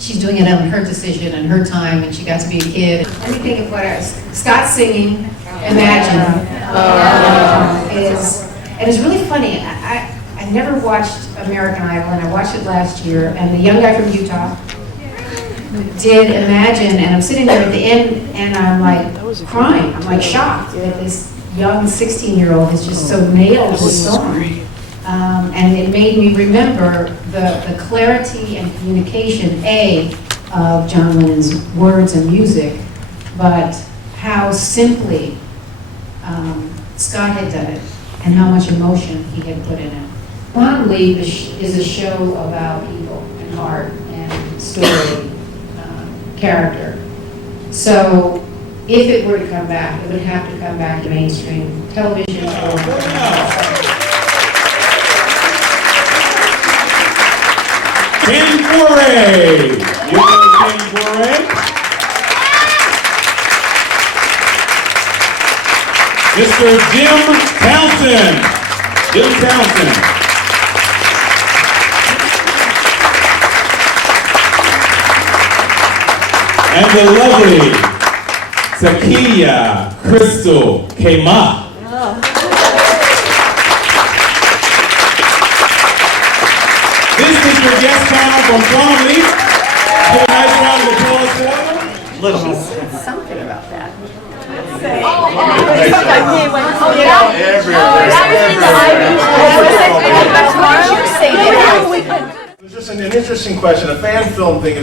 she's doing it on her decision and her time, and she got to be a kid. Let me think of what else. Scott singing Imagine and it's really funny. I never watched American Idol, and I watched it last year, and the young guy from Utah did Imagine, and I'm sitting there at the end, and I'm like crying. I'm like shocked that this young 16-year-old has just so nailed the song. And it made me remember the clarity and communication, of John Lennon's words and music, but how simply Scott had done it, and how much emotion he had put in it. Quantum Leap is a show about people and heart and story, character. So if it were to come back, it would have to come back to mainstream television. Ken Foray. You know Ken Foray? Mr. Jim Townsend. Jim Townsend. And the lovely Takia Crystal Kema. This is your guest panel from Quantum Leap. Give a nice round of applause for them. Little. Something about that. It was just an interesting question. A fan film thing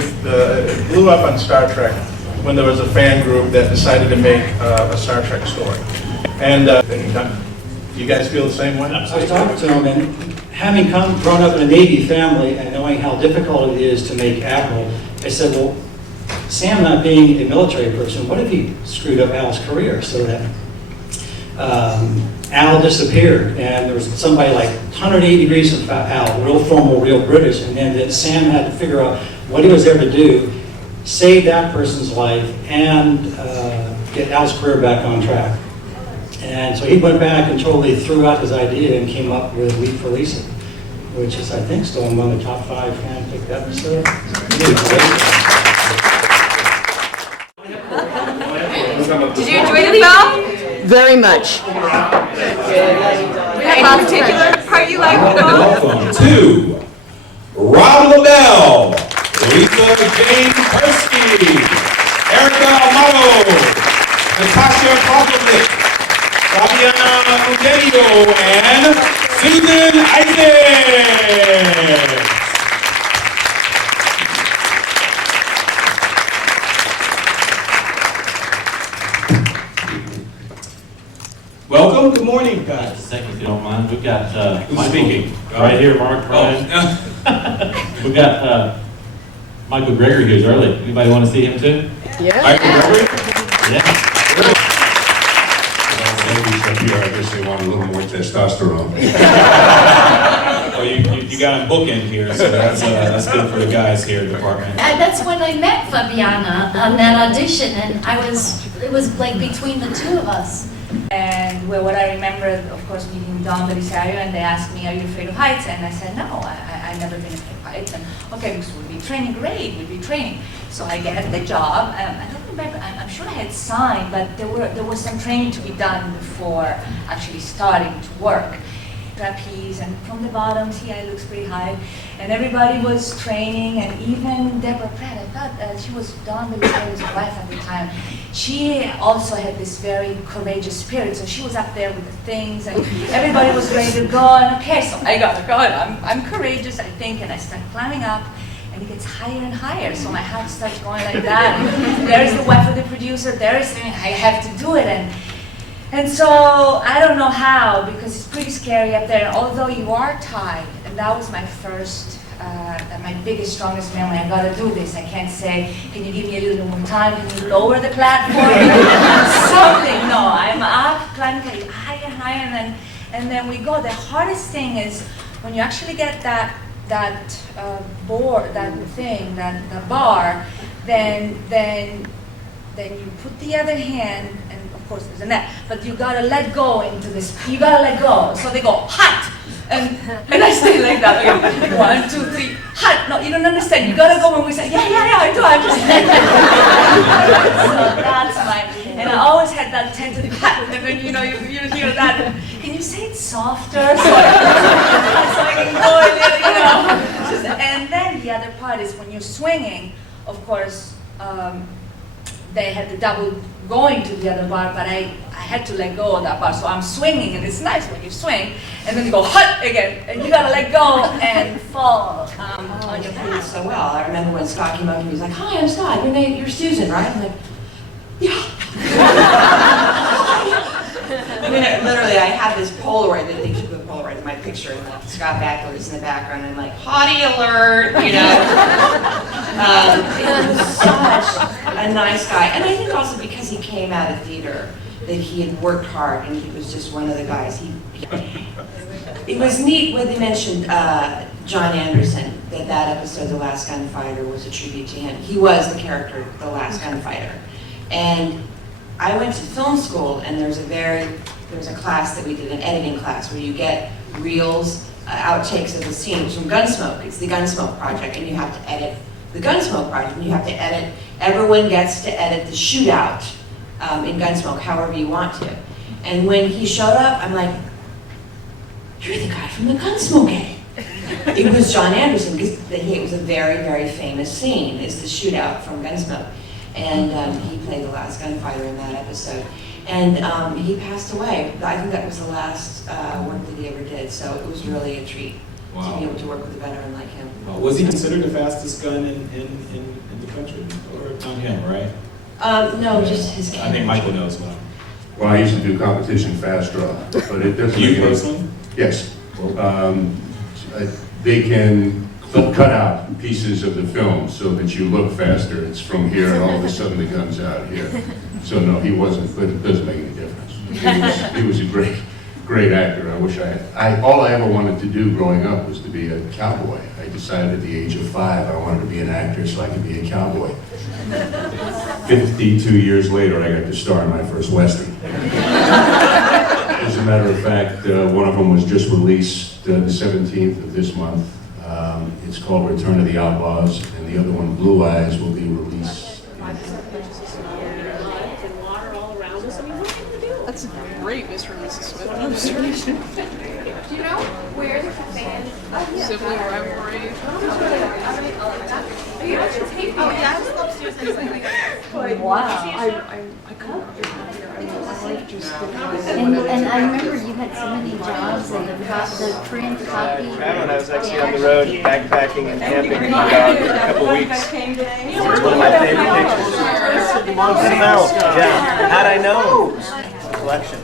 blew up on Star Trek when there was a fan group that decided to make a Star Trek story. And do you guys feel the same way? I was talking to him, and having grown up in a Navy family and knowing how difficult it is to make Admiral, I said, well, Sam not being a military person, what if he screwed up Al's career so that Al disappeared and there was somebody like 180 degrees from Al, real formal, real British, and then that Sam had to figure out what he was there to do, save that person's life, and get Al's career back on track. And so he went back and totally threw out his idea and came up with Leap for Lisa, which is, I think, still among the top 5 fan-picked episodes. Did you enjoy the film? Very much. We have a particular part you like the film? Welcome to Rob LaBelle, Lisa Jane Persky, Erica Amato, Natasha Popovic, Fabiana Udelio, and Susan Isaac. Welcome. Good morning, guys. Just a second, if you don't mind. We've got Who's speaking? right here, Mark Ryan. We've got Michael Gregory, who's early. Anybody want to see him too? Yeah. Michael Gregory? Yeah. Ladies up here, I guess they want a little more testosterone. Well, you got him bookend here, so that's good for the guys here at the department. That's when I met Fabiana on that audition, and it was like between the two of us. And what I remember, of course, meeting Don Belisario, and they asked me, are you afraid of heights? And I said, no, I've never been afraid of heights. And okay, because we'll be training, great, we'll be training. So I get the job. I don't remember, I'm sure I had signed, but there was some training to be done before actually starting to work. Trapeze, and from the bottom, see, it looks pretty high. And everybody was training, and even Deborah Pratt, I thought she was Don Belisario's wife at the time. She also had this very courageous spirit, so she was up there with the things, and everybody was ready to go. And okay, so I got to go. I'm courageous, I think, and I start climbing up, and it gets higher and higher. So my heart starts going like that. And there's the wife of the producer. I have to do it, and so I don't know how, because it's pretty scary up there. And although you are tied, and that was my first, my biggest, strongest memory. I gotta do this. I can't say, can you give me a little more time? Can you lower the platform? Something. No, I'm up, climbing higher and higher, and then we go. The hardest thing is when you actually get that board, that bar, then you put the other hand, and of course there's a net, but you gotta let go into this. You gotta let go. So they go hot, And I stay like that. Okay. 1, 2, 3, hut. No, you don't understand. You gotta go when we say, yeah, I do. I just. So that's my. And I always had that tentative hut. And then you hear that. Can you say it softer so I can go a little, And then the other part is when you're swinging. Of course, they had the double going to the other bar, but I had to let go of that bar. So I'm swinging, and it's nice when you swing, and then you go hut again, and you gotta let go and fall on your feet. So well, I remember when Scott came up to me, he was like, "Hi, I'm Scott. You're Susan, right?" I'm like, "Yeah." I mean, literally, I had this Polaroid that they took the Polaroid of my picture, and like Scott Bakula is in the background, and I'm like, "Hottie alert," He was such a nice guy, and I think also because he came out of theater, that he had worked hard, and he was just one of the guys. It was neat when they mentioned John Anderson, that episode, The Last Gunfighter, was a tribute to him. He was the character, The Last Gunfighter, and I went to film school, and there was a class that we did, an editing class, where you get reels, outtakes of the scenes from Gunsmoke. It's the Gunsmoke Project, and you have to edit the Gunsmoke Project, and you have to edit, everyone gets to edit the shootout in Gunsmoke however you want to. And when he showed up, I'm like, "You're the guy from the Gunsmoke edit." It was John Anderson, because it was a very, very famous scene, is the shootout from Gunsmoke. And he played the last gunfighter in that episode. And he passed away. I think that was the last work that he ever did, so it was really a treat to be able to work with a veteran like him. Was he considered the fastest gun in the country? Or Tom him, right? No, just his I think Michael knows well. Well, I used to do competition fast draw, but it doesn't. You personally? Yes. They can cut out pieces of the film so that you look faster. It's from here, and all of a sudden the gun's out here. So no, he wasn't, but it doesn't make any difference. He was a great actor. I wish all I ever wanted to do growing up was to be a cowboy. I decided at the age of 5 I wanted to be an actor so I could be a cowboy. 52 years later, I got to star in my first Western. As a matter of fact, one of them was just released the 17th of this month. It's called Return of the Outlaws, and the other one, Blue Eyes, will be released. That's great, Mr. and Mrs. Smith. Do you know where the band? Sibling rivalry. Are you actually taping? Oh yeah, I was upstairs and something. Wow. I couldn't. My life just And I remember you had so many jobs and the print copy. When I was actually on the road backpacking and camping for a couple weeks. It's one of my favorite pictures. Smells. Yeah. How'd I know? Collection.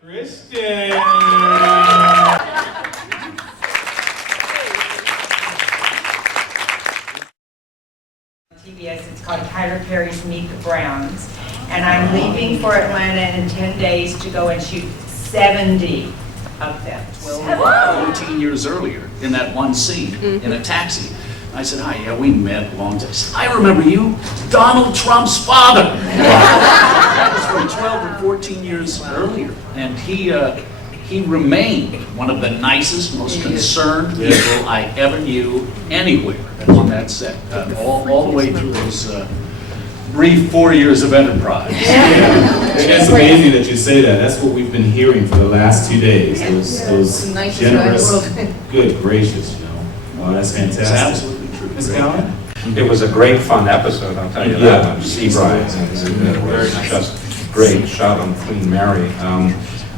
Kristen! TBS, it's called Tyler Perry's Meet the Browns, and I'm leaving for Atlanta in 10 days to go and shoot 70 of them. 14 years earlier, in that one scene, in a taxi, I said, "Hi, yeah, we met a long time." He said, "I remember you, Donald Trump's father." That was from 12 or 14 years earlier, and he remained one of the nicest, most concerned people I ever knew anywhere on that set, all the way through those brief 4 years of Enterprise. Yeah. It's amazing that you say that. That's what we've been hearing for the last 2 days. Those generous, good gracious, Wow, that's fantastic. It's absolutely true. Ms. Cowan? It was a great fun episode, I'll tell you that one. Seabright, and just great shot on Queen Mary.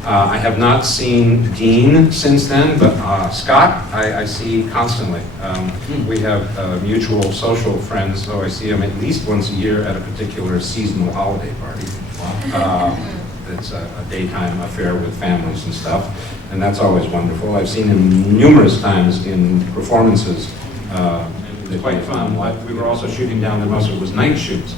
I have not seen Dean since then, but Scott I see constantly. We have mutual social friends, so I see him at least once a year at a particular seasonal holiday party. It's a daytime affair with families and stuff, and that's always wonderful. I've seen him numerous times in performances. They're quite fun. We were also shooting down there, most of it was night shoots,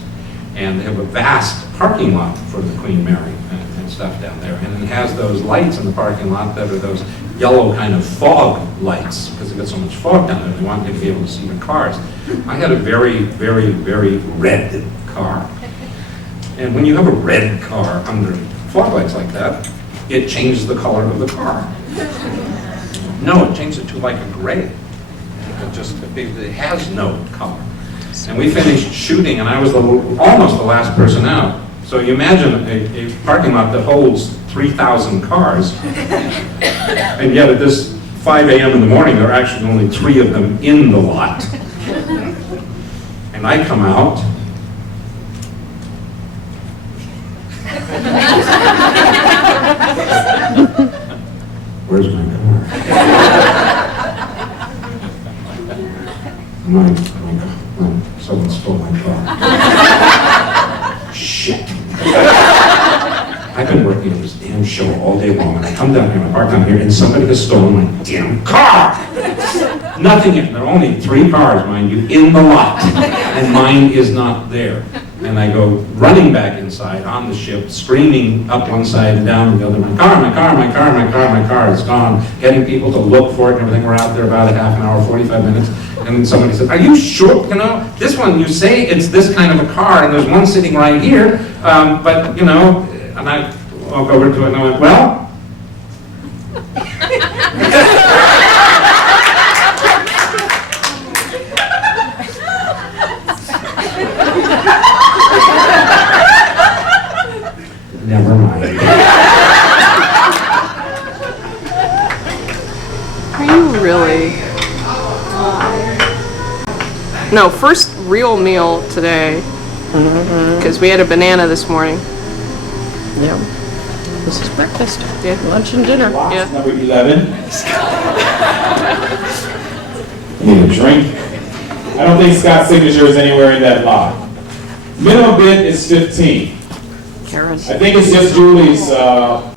and they have a vast parking lot for the Queen Mary and stuff down there, and it has those lights in the parking lot that are those yellow kind of fog lights, because they've got so much fog down there, they want you to be able to see the cars. I had a very, very, very red car. And when you have a red car under fog lights like that, it changes the color of the car. No, it changes it to like a gray. It has no color. And we finished shooting, and I was almost the last person out. So you imagine a parking lot that holds 3,000 cars, and yet at this 5 a.m. in the morning, there are actually only 3 of them in the lot. And I come out, where's my car? Someone stole my car. Shit. I've been working on this damn show all day long, and I come down here, I park down here, and somebody has stolen my damn car! Nothing in, there are only 3 cars, mind you, in the lot, and mine is not there. And I go running back inside on the ship, screaming up one side and down the other, my car, my car, my car, my car, my car, it's gone. Getting people to look for it and everything. We're out there about a half an hour, 45 minutes. And somebody said, are you sure, you know, this one, you say it's this kind of a car, and there's one sitting right here, but, you know, and I walk over to it and I went, well, never mind. Are you really? No, first real meal today, because we had a banana this morning. Yeah. This is breakfast. Yeah. Lunch and dinner. Yeah. Number 11. Need a drink. I don't think Scott's signature is anywhere in that lot. Minimum bid is 15. Kara's. I think it's just Julie's order.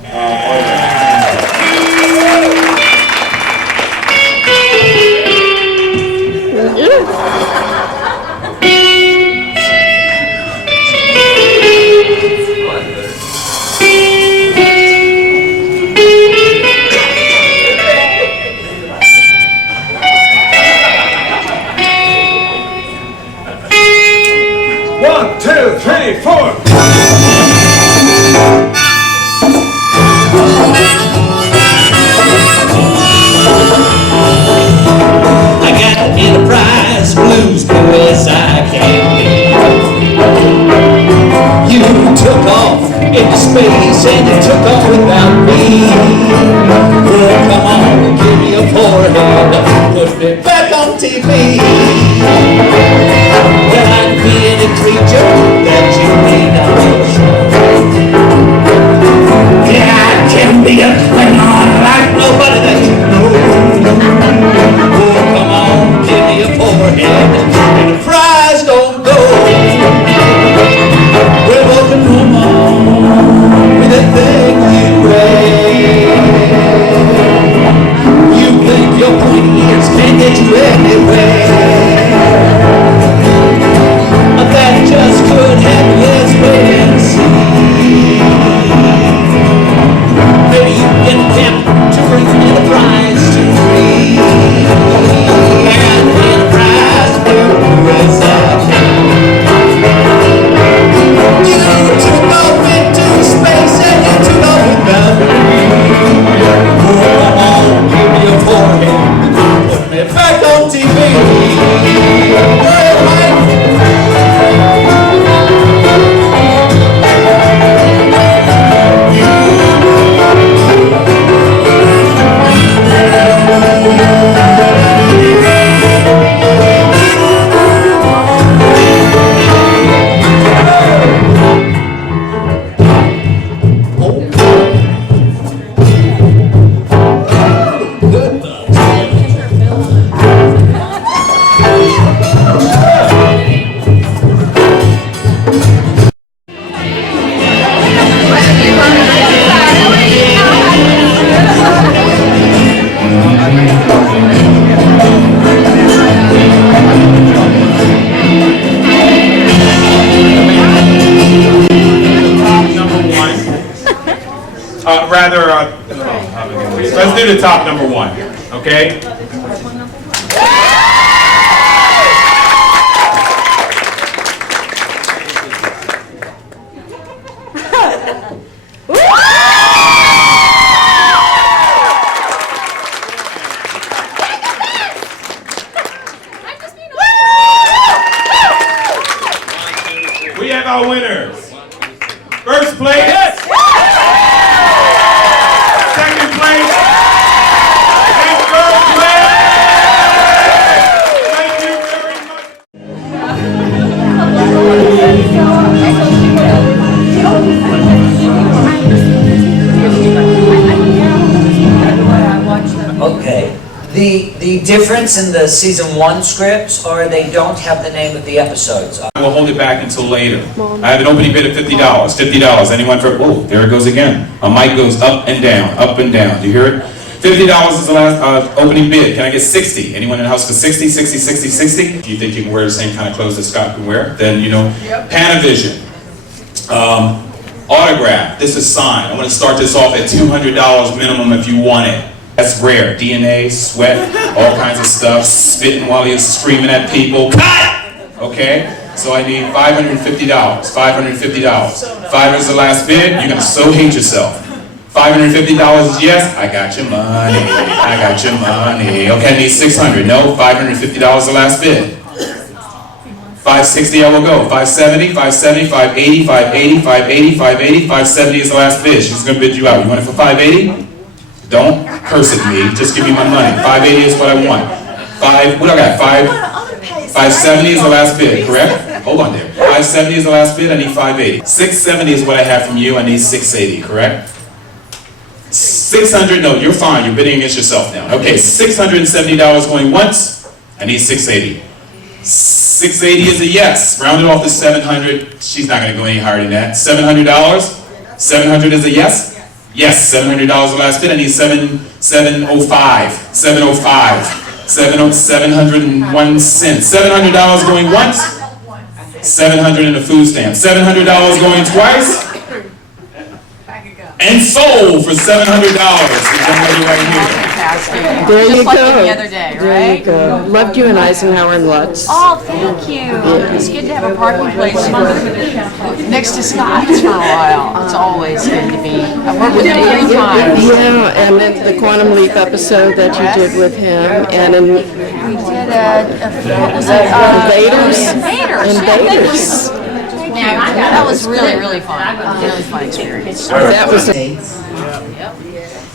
I got the Enterprise blues, blue as I can be. You took off into space and you took off without me. Well, come on, give me a forehead, put me back on TV. Well, I can be any creature that you may not show. Yeah, I can be a Klingon like nobody that you know. Oh, come on, give me a forehead, and the prize don't go. We're walking home with that thing you wear. You think your pointy ears can get you anywhere. That just could happen, let's wait and see. Maybe you can get the captain to bring the Enterprise to me. I got the Enterprise blue as I can. You took off into space and you took off without me. Oh, come on, give me a forehead, put me back on TV. Hey, Mike. Let's do the top number 1, okay? our winners. First place. Second place. And third place. Thank you very much. Okay. The difference in the season 1 scripts are they don't have the name of the episodes. We'll hold it back until later. I have an opening bid of $50. $50. Anyone for, oh, there it goes again. A mic goes up and down, up and down. Do you hear it? $50 is the last opening bid. Can I get 60? Anyone in the house for 60, 60, 60, 60? If you think you can wear the same kind of clothes that Scott can wear, then you know. Panavision. Autograph. This is signed. I'm going to start this off at $200 minimum if you want it. That's rare. DNA, sweat, all kinds of stuff, spitting while he's screaming at people. Cut! Okay? So I need $550. $550. $5 is the last bid. You're going to so hate yourself. $550 is yes. I got your money. I got your money. Okay, I need $600. No, $550 the last bid. $560 I will go. $570, $570, $580, $580, $580, $580, $570 is the last bid. She's going to bid you out. You want it for $580? Don't curse at me. Just give me my money. $580 is what I want. What do I got? $570 is the last bid, correct? Hold on there. $570 is the last bid. I need $580. $670 is what I have from you. I need $680, correct? $600, no, you're fine. You're bidding against yourself now. Okay, $670 going once. I need $680. $680 is a yes. Round it off to $700. She's not going to go any higher than that. $700? $700 is a yes? Yes, $700 the last bid. I need $705. $705. $701 cents. $700 going once. $700 in the food stamp. $700 going twice. And sold for $700. Right here. There you Just like go. the other day, There right? you go. Loved you in Eisenhower and Lutz. Oh, thank you. It's good to have a parking place next to Scott's for a while. It's always good to be. I work with him 3 times. Yeah, and then the Quantum Leap episode that you did with him, and in We did what was it? Invaders. That was really, really fun. Really fun experience. That was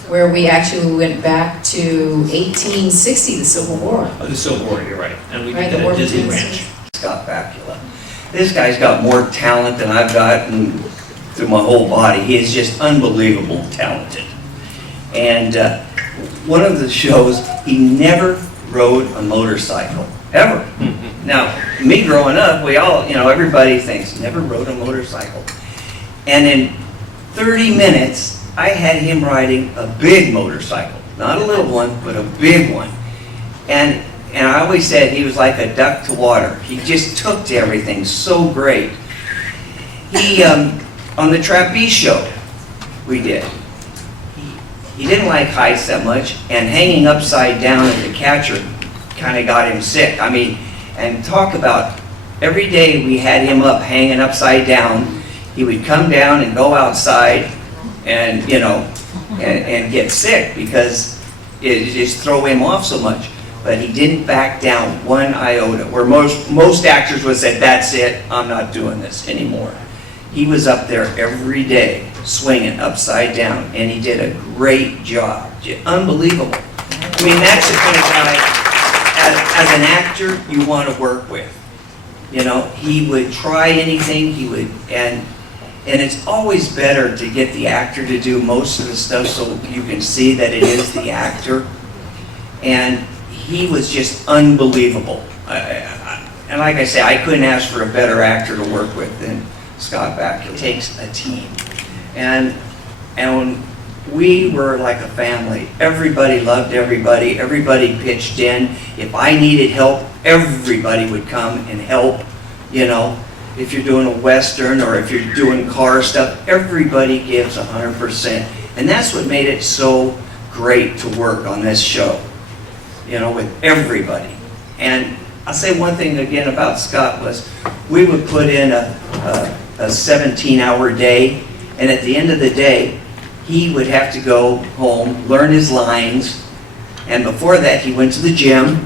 where we actually went back to 1860, the Civil War. Oh, the Civil War, you're right. And we Right, did the that war at Disney between Ranch. Scott Bakula. This guy's got more talent than I've gotten through my whole body. He is just unbelievable talented. And one of the shows, he never rode a motorcycle, ever. Now, me growing up, we all, everybody thinks, never rode a motorcycle. And in 30 minutes, I had him riding a big motorcycle. Not a little one, but a big one. And I always said he was like a duck to water. He just took to everything so great. He, on the trapeze show we did, he didn't like heights that much, and hanging upside down at the catcher kind of got him sick. I mean, and talk about, every day we had him up hanging upside down. He would come down and go outside and, and get sick because it just throw him off so much. But he didn't back down one iota, where most actors would say, that's it, I'm not doing this anymore. He was up there every day swinging upside down, and he did a great job. Unbelievable. I mean, that's the kind of guy, as an actor, you want to work with. He would try anything, and it's always better to get the actor to do most of the stuff so you can see that it is the actor. And he was just unbelievable. And like I say, I couldn't ask for a better actor to work with than Scott Bakula. It takes a team. And when we were like a family. Everybody loved everybody. Everybody pitched in. If I needed help, everybody would come and help. If you're doing a Western or if you're doing car stuff, everybody gives 100%. And that's what made it so great to work on this show, with everybody. And I'll say one thing again about Scott was we would put in a 17-hour day, and at the end of the day, he would have to go home, learn his lines, and before that he went to the gym,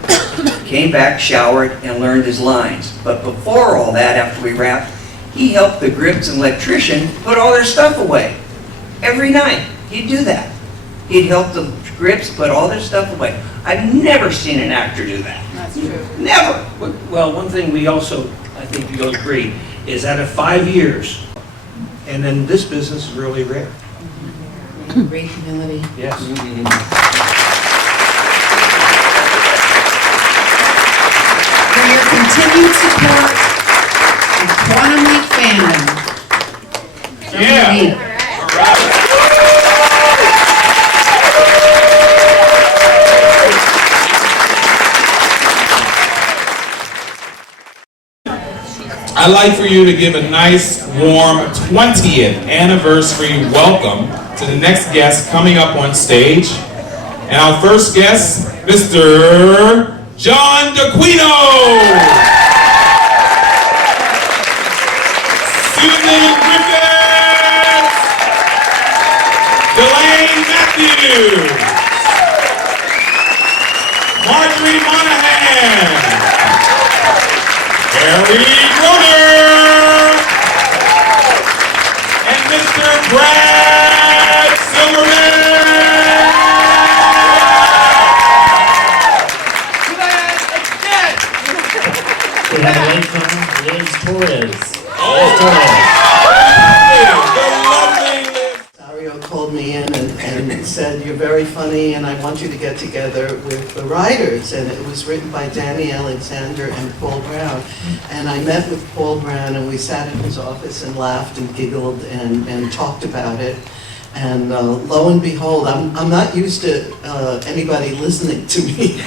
came back, showered, and learned his lines. But before all that, after we wrapped, He helped the Grips and electrician put all their stuff away. Every night, he'd do that. He'd help the Grips put all their stuff away. I've never seen an actor do that. That's true. Never. Well, one thing we also, I think you'll agree, is that at 5 years, and then this business is really rare. Great humility. Yes. For your continued support of Quantum Leap fandom. Yeah. I'd like for you to give a nice, warm 20th anniversary welcome to the next guest coming up on stage. And our first guest, Mr. John DeQuino. Susan Griffith. Delane Matthews. Marjorie Monahan. Harry Groner. And Mr. Brad Silverman. We have a late comer, Liz Torres. Dario called me in and said, "You're very funny and I want you to get together with the writers." And it was written by Danny Alexander and Paul Brown. And I met with Paul Brown and we sat in his office and laughed and giggled and talked about it. And lo and behold, I'm not used to anybody listening to me.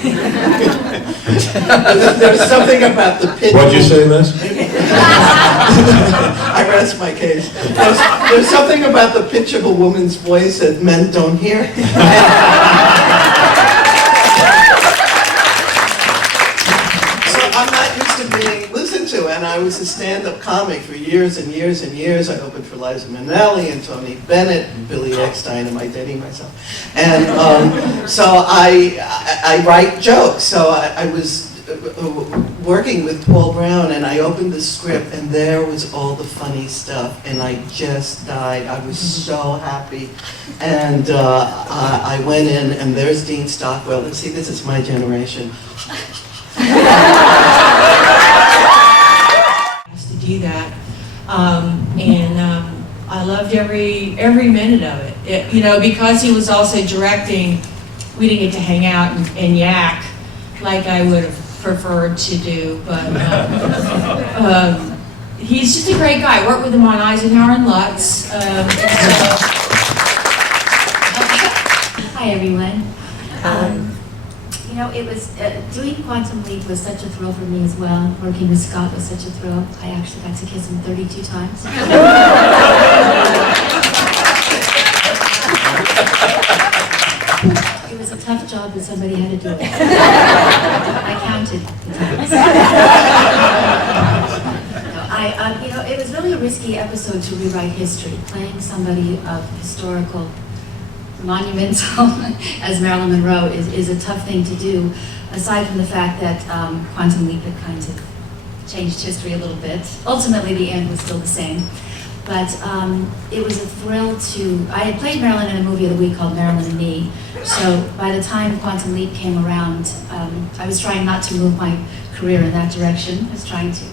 There's something about the pitch. What'd you say, Liz? I rest my case. There's something about the pitch of a woman's voice that men don't hear. So I'm not used to being listened to, and I was a stand-up comic for years and years and years. I opened for Liza Minnelli and Tony Bennett and Billy Eckstein. Am I dating myself? And so I write jokes. So I was working with Paul Brown, and I opened the script, and there was all the funny stuff, and I just died. I was so happy. And I went in, and there's Dean Stockwell. And see, this is my generation. To do that, I loved every minute of it. You know, because he was also directing, we didn't get to hang out and yak like I would have preferred to do, but he's just a great guy. I worked with him on Eisenhower and Lutz. Hi, everyone. You know, it was, doing Quantum Leap was such a thrill for me as well. Working with Scott was such a thrill. I actually got to kiss him 32 times. It was a tough job, but somebody had to do it. I counted the times. You know, it was really a risky episode to rewrite history. Playing somebody of historical monumental as Marilyn Monroe is a tough thing to do, aside from the fact that Quantum Leap had kind of changed history a little bit. Ultimately, the end was still the same. But it was a thrill to, I had played Marilyn in a movie of the week called Marilyn and Me. So by the time Quantum Leap came around, I was trying not to move my career in that direction. I was trying to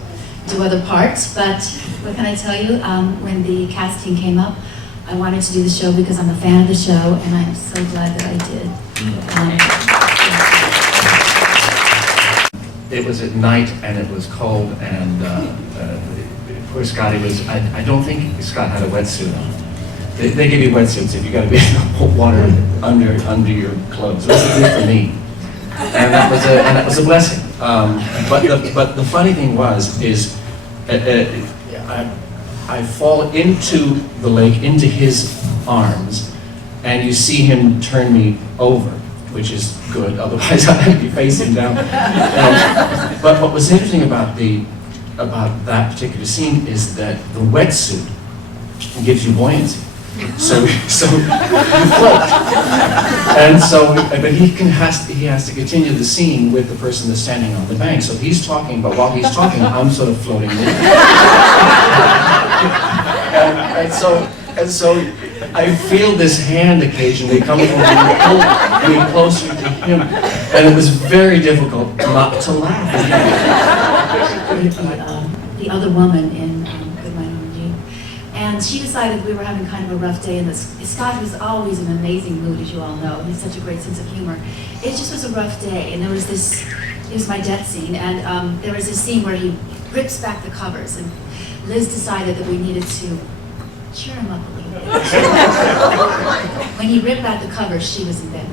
do other parts, but what can I tell you? When the casting came up, I wanted to do the show because I'm a fan of the show, and I'm so glad that I did. It was at night, and it was cold, and poor Scotty was, I don't think Scott had a wetsuit on. They give you wetsuits if you got to be in the water under your clothes. It wasn't good for me. And that was a blessing. But the funny thing is I fall into the lake, into his arms, and you see him turn me over, which is good, otherwise I'd be facing down. But what was interesting about that particular scene is that the wetsuit gives you buoyancy. So you float. And so, but he has to continue the scene with the person that's standing on the bank. So he's talking, but while he's talking, I'm sort of floating with him. And so I feel this hand occasionally coming over and pull me closer to him. And it was very difficult not to laugh. The other woman in Good Morning Gene, and she decided we were having kind of a rough day, and Scott was always in an amazing mood, as you all know. He's such a great sense of humor. It just was a rough day, and there was this, it was my death scene, and there was this scene where he rips back the covers, and Liz decided that we needed to cheer him up a little bit. When he ripped back the covers, she was in bed.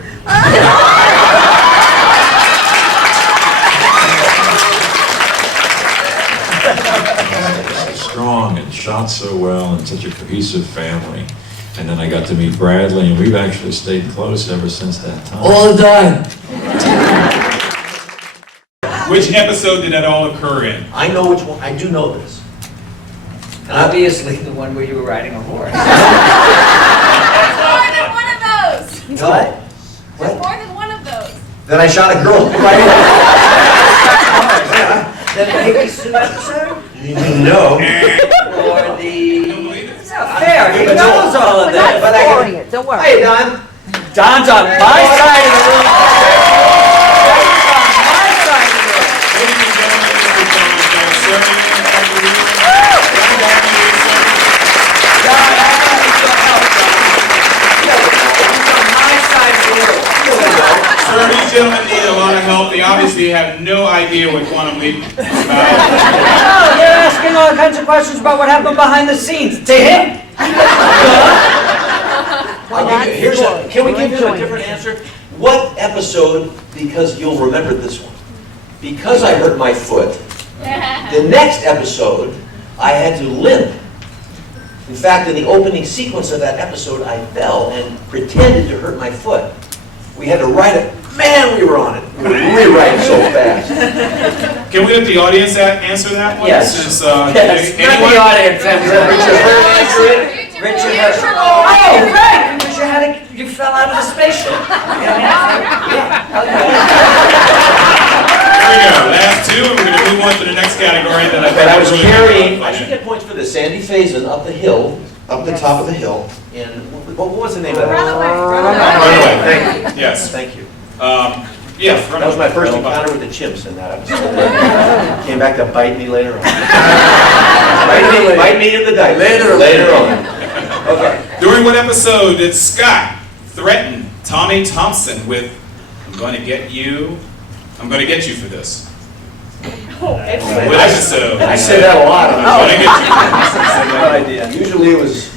Strong and shot so well and such a cohesive family. And then I got to meet Bradley, and we've actually stayed close ever since that time. All done. Which episode did that all occur in? I know which one, I do know this. Obviously, the one where you were riding a horse. There's more than one of those. What? There's more than one of those. Then I shot a girl right The baby suit episode? No. Or the... It's not fair, he But knows all of that. But I But can- Don't worry. Hey, Don. Don's on my side of the room. Don's on my side of the room. Ladies and gentlemen, this is Don Jackson. Don, I need your help, Don. He's on my side of the room. Sir, these gentlemen need a lot of help. They obviously have no idea what quantum leap is about. Oh, they're asking all kinds of questions about what happened behind the scenes. To him? Can we give him a different answer? What episode, because you'll remember this one, because I hurt my foot, the next episode, I had to limp. In fact, in the opening sequence of that episode, I fell and pretended to hurt my foot. We had to write it. Man, we were on it. We were rewriting so fast. Can we let the audience answer that one? Yes. Since, Yes, let anyone? the audience answer it. Richard Hurt answer it. Richard Hurt. Oh, right, because you fell out of the spaceship. Here we go, last two, and we're going to move on to the next category that But I was really carrying, fun. I should get points for this, Sandy Faison up the hill, up the top of the hill, and what was the name of that? Runaway, thank you. Yes. Thank you. Yeah, That was my first encounter with the chimps in that episode. Came back to bite me later on. Bite me in the dice. Later on. Okay. During what episode did Scott threaten Tommy Thompson with, I'm going to get you for this? What episode? I said that a lot. I'm going to get you. Idea. Usually it was,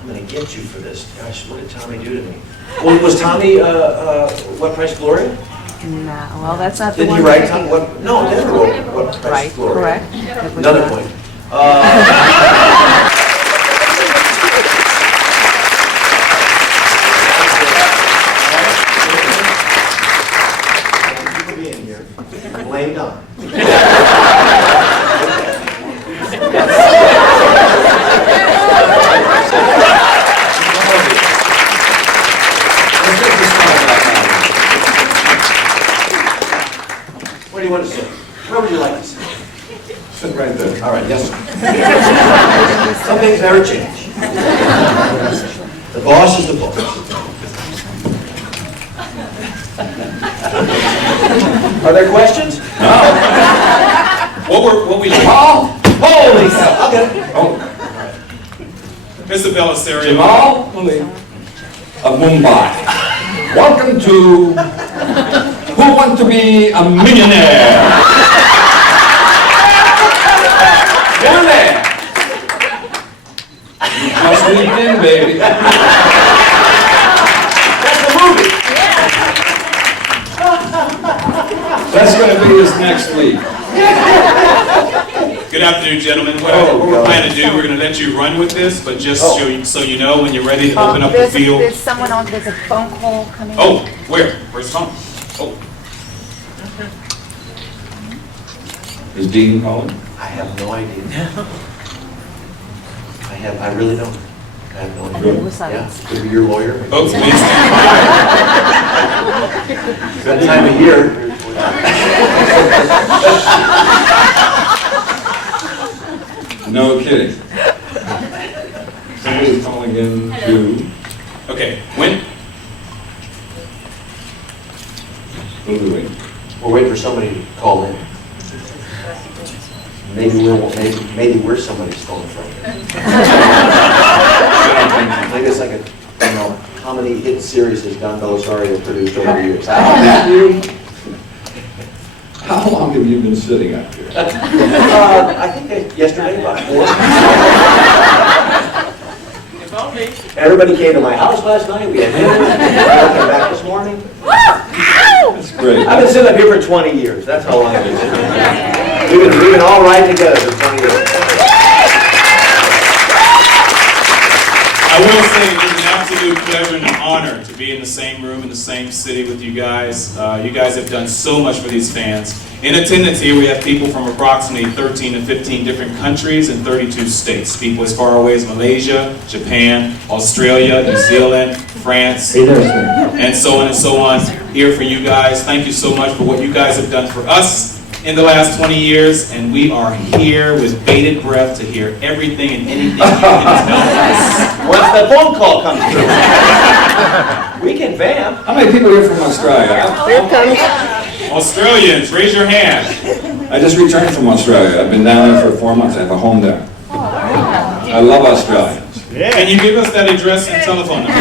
I'm going to get you for this. Gosh, what did Tommy do to me? Well, was Tommy, What Price Gloria? No, well, that's not the Didn't one. he write Tommy? No, never wrote What Price Right, Gloria. correct. That was Another not- point. Thank you for being here. Blame Don. What do you want to say? Where would you like to sit? Sit right there. All right, yes, sir. Some things never change. The boss is the boss. Are there questions? What we like? Oh, holy cow. Okay. Oh. Mr. Bellisario. Jamal of Mumbai. Welcome to Who Want to Be a Millionaire? Millionaire. Just leave in, baby. That's the movie. That's going to be his next week. Good afternoon, gentlemen. What Oh, we're God. planning to do, we're going to let you run with this, but just Oh. so you know when you're ready to open up the field. There's someone on, there's a phone call coming. Oh, where? Where's the phone? Oh, Is Dean calling? I have no idea. I really don't. I've known him. Yeah, could be your lawyer. Folks, please stand That time of year. No kidding. Somebody's calling in to... by. Okay, when? What are we waiting? We're waiting for somebody to call in. Maybe we're somebody's phone friend. Maybe it's like a, how many hit series has Don Belisario produced over the years? How long have you been sitting up here? I think yesterday, about 4. Everybody came to my house last night. We had dinner. I came back this morning. That's great. I've been sitting up here for 20 years. That's how long I've been sitting here. We've been all right together for 20 years. I will say it is an absolute pleasure and an honor to be in the same room, in the same city with you guys. You guys have done so much for these fans. In attendance here, we have people from approximately 13 to 15 different countries and 32 states. People as far away as Malaysia, Japan, Australia, New Zealand, France, and so on and so on. Here for you guys. Thank you so much for what you guys have done for us in the last 20 years, and we are here with bated breath to hear everything and anything you can tell us. Once the phone call comes through. We can vamp. How many people are here from Australia? Here it comes. Australians, raise your hand. I just returned from Australia. I've been down there for 4 months. I have a home there. I love Australia. Can you give us that address and telephone number?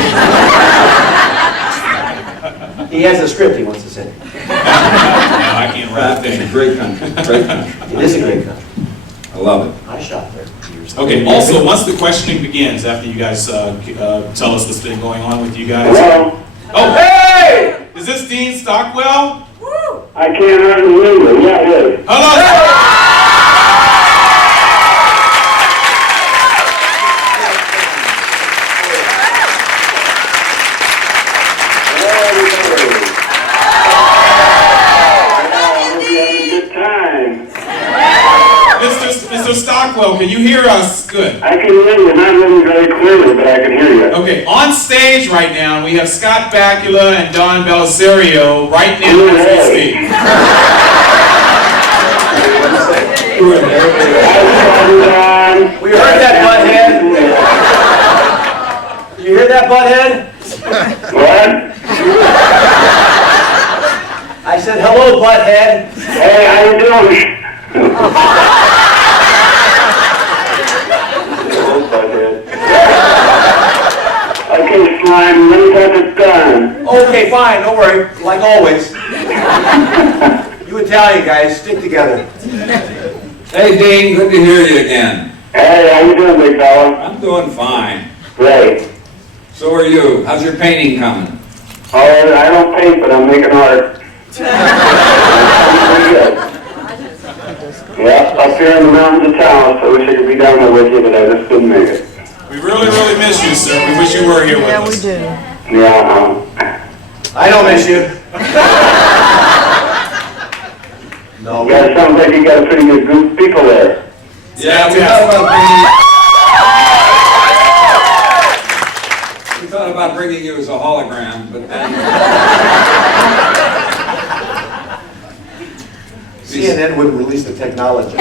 He has a script he wants to say. No, I can't write a It's thing. a great country. Great country. It is a great country. I love it. I shot there years ago. Okay, also, once the questioning begins, after you guys tell us what's been going on with you guys. Hello? Oh, hey! Is this Dean Stockwell? I can't hardly hear you. Yeah, it is. Hello! Mr. Stockwell, can you hear us? Good. I can hear you, not really very clearly, but I can hear you. Okay, on stage right now, we have Scott Bakula and Don Belisario right now as we speak. We heard that, butthead. You hear that, butthead? What? I said, hello, butthead. Hey, how you doing? Okay, slime, let me have it done. Okay, fine, don't worry. Like always. You Italian guys, stick together. Hey, Dean, good to hear you again. Hey, how you doing, big fella? I'm doing fine. Great. So are you. How's your painting coming? Oh, I don't paint, but I'm making art. Pretty good. Yeah, up here in the mountains of Taos. I wish I could be down there with you, but I just couldn't make it. We really, really miss you, sir. We wish you were here with us. Yeah, we do. Yeah, I don't miss you. No, yeah, it sounds like you got a pretty good group of people there. Yeah, we thought about bringing you as a hologram, but then... CNN wouldn't release the technology.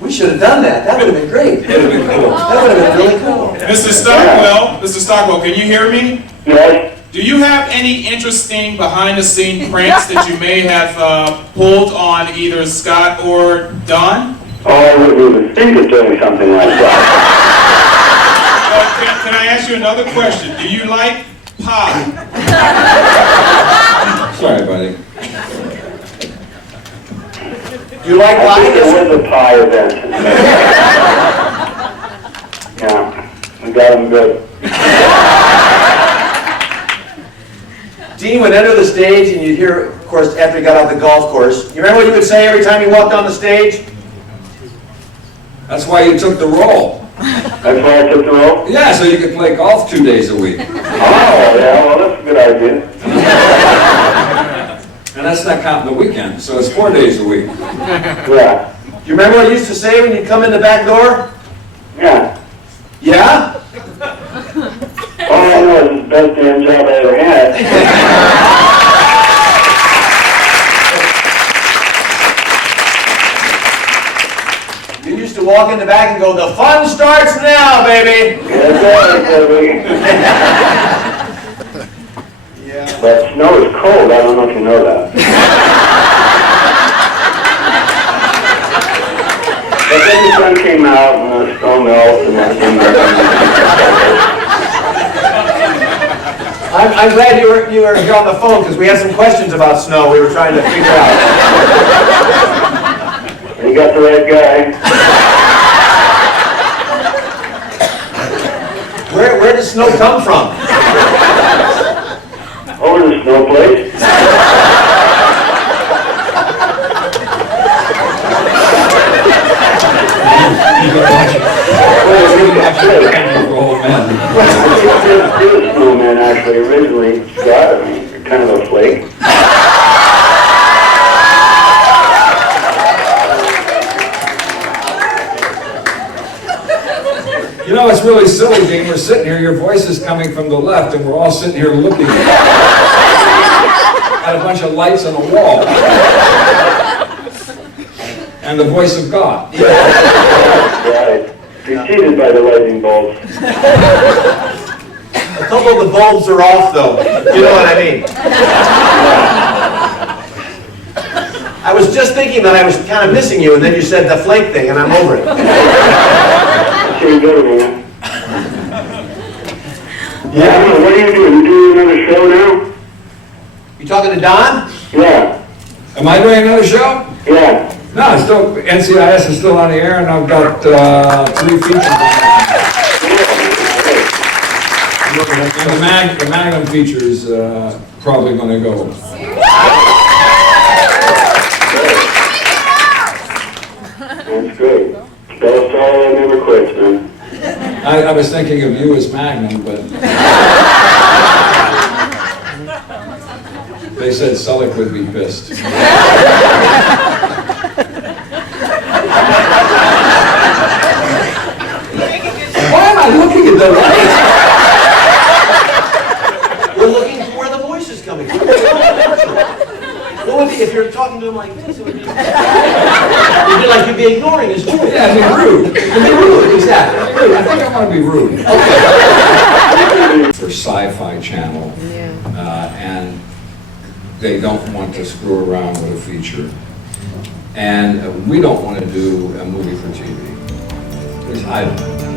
We should have done that. That would have been great. It would have been cool. That would have been really cool. Mr. Stockwell, can you hear me? Yes. Do you have any interesting behind-the-scene pranks that you may have pulled on either Scott or Don? Oh, I wouldn't even think of doing something like that. Can I ask you another question? Do you like pie? Sorry, buddy. Do you like I pie? think there was a pie event. Yeah, we got them good. Dean would enter the stage and you'd hear, of course, after he got off the golf course, you remember what you would say every time you walked on the stage? That's why you took the role. That's why I took the role? Yeah, so you could play golf 2 days a week. Oh, yeah, well, that's a good idea. And that's not counting the weekend, so it's 4 days a week. Yeah. Do you remember what I used to say when you come in the back door? Yeah. Yeah? All I know is it's the best damn job I ever had. You used to walk in the back and go, the fun starts now, baby. That's right, baby. But snow is cold, I don't know if you know that. But then the sun came out and the snow melts and everything. I'm glad you were here on the phone because we had some questions about snow we were trying to figure out. You got the right guy. Where does snow come from? Over the snow place. It was snowman actually originally, Scott, I mean, kind of a flake. You know, it's really silly, Dean. We're sitting here, your voice is coming from the left, and we're all sitting here looking at a bunch of lights on a wall. And the voice of God. Right. Preceded by the lightning bolts. A couple of the bulbs are off, though. You know what I mean? I was just thinking that I was kind of missing you, and then you said the flake thing, and I'm over it. Pretty good, man. Yeah, what are you doing? You doing another show now? You talking to Don? Yeah. Am I doing another show? Yeah. No, it's still, NCIS is still on the air, and I've got 3 features on it. And the Magnum feature is probably going to go. That's great. Bell Star never quits, man. I was thinking of you as Magnum, but they said Sullick would be pissed. Why am I looking at the light? We're looking for where the voice is coming from. What would be, if you're talking to him like this, it would be like you'd be ignoring his voice. Yeah, it'd be rude. It'd be rude, exactly. Rude. I think I want to be rude. For Sci-Fi Channel, and they don't want to screw around with a feature. And we don't want to do a movie for TV. At least I don't.